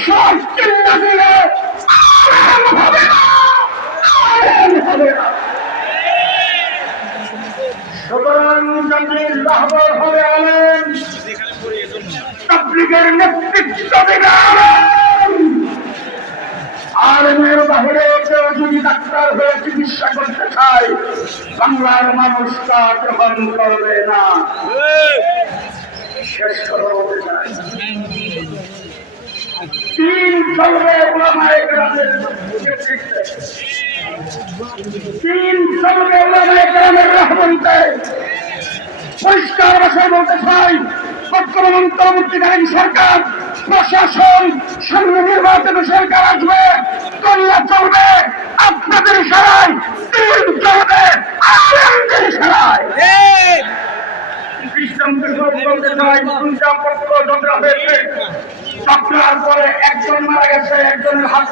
সব চিন্তা দিলে হবে না হবে না সুতরাং জাতির রাহবর হবে আলেম তাবলিগের নেতৃত্ব দেবে আলেমের বাহিরে কেউ যদি ডাক্তার হয়ে চিকিৎসা করতে চায় বাংলার মানুষ তা গ্রহণ করবে না শেষ কথা চায় তিন চলবে ওলামায়ে তিন চলবে ওলামায়ে কেরামের রহমতে পরিষ্কার ভাষায় বলতে চাই বর্তমান সরকার প্রশাসন সামনে নির্বাচন সরকার আসবে কল্যাণ চলবে আপনাদের সারায় তিন চলবে আলমদের সারায় খ্রিস্টানদের সব বলতে চাই পত্র যন্ত্র হয়েছে। যাত্রার পরে একজন মারা গেছে একজনের হাত